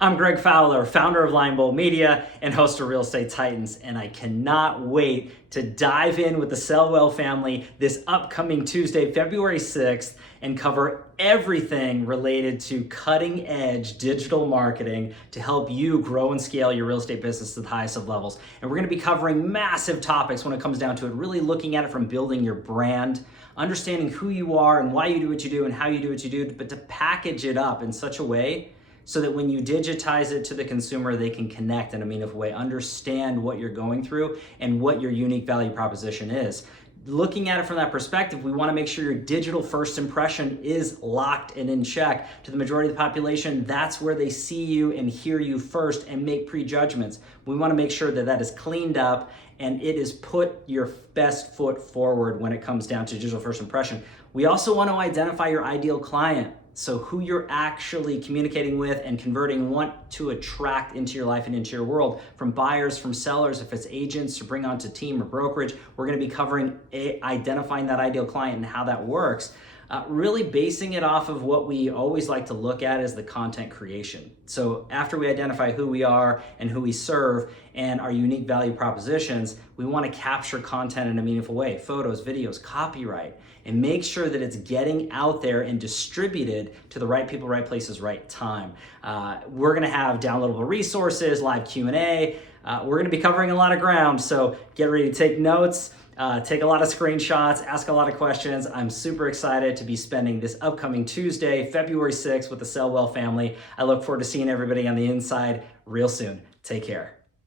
I'm Greg Fowler, founder of Lion Bolt Media and host of Real Estate Titans, and I cannot wait to dive in with the Sellwell family this upcoming Tuesday, February 6th, and cover everything related to cutting edge digital marketing to help you grow and scale your real estate business to the highest of levels. And we're going to be covering massive topics when it comes down to it, really looking at it from building your brand, understanding who you are and why you do what you do and how you do what you do, but to package it up in such a way so that when you digitize it to the consumer, they can connect in a meaningful way, understand what you're going through and what your unique value proposition is. Looking at it from that perspective, we want to make sure your digital first impression is locked and in check. To the majority of the population, that's where they see you and hear you first and make prejudgments. We want to make sure that that is cleaned up and it is put your best foot forward when it comes down to digital first impression. We also want to identify your ideal client. So who you're actually communicating with and converting, want to attract into your life and into your world, from buyers, from sellers, if it's agents to bring onto team or brokerage. We're going to be covering identifying that ideal client and how that works. Really basing it off of what we always like to look at is the content creation. So after we identify who we are and who we serve and our unique value propositions, we want to capture content in a meaningful way, photos, videos, copyright, and make sure that it's getting out there and distributed to the right people, right places, right time. We're going to have downloadable resources, live Q&A. We're going to be covering a lot of ground, so get ready to take notes. Take a lot of screenshots, ask a lot of questions. I'm super excited to be spending this upcoming Tuesday, February 6th with the Sellwell family. I look forward to seeing everybody on the inside real soon. Take care.